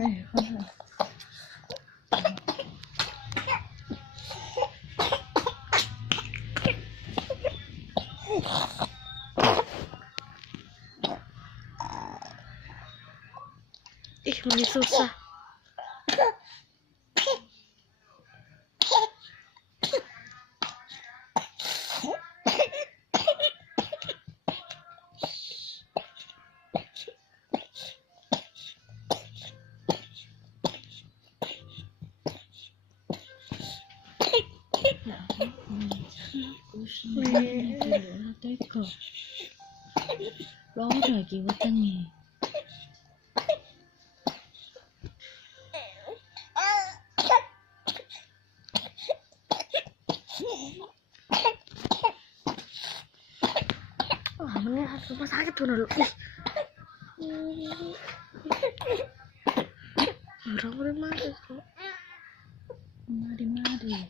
Ih, masih susah. Teko. Lo lagi wetenge. Wah, bener rumah sakit tuh dulu. Mari kok. Mari.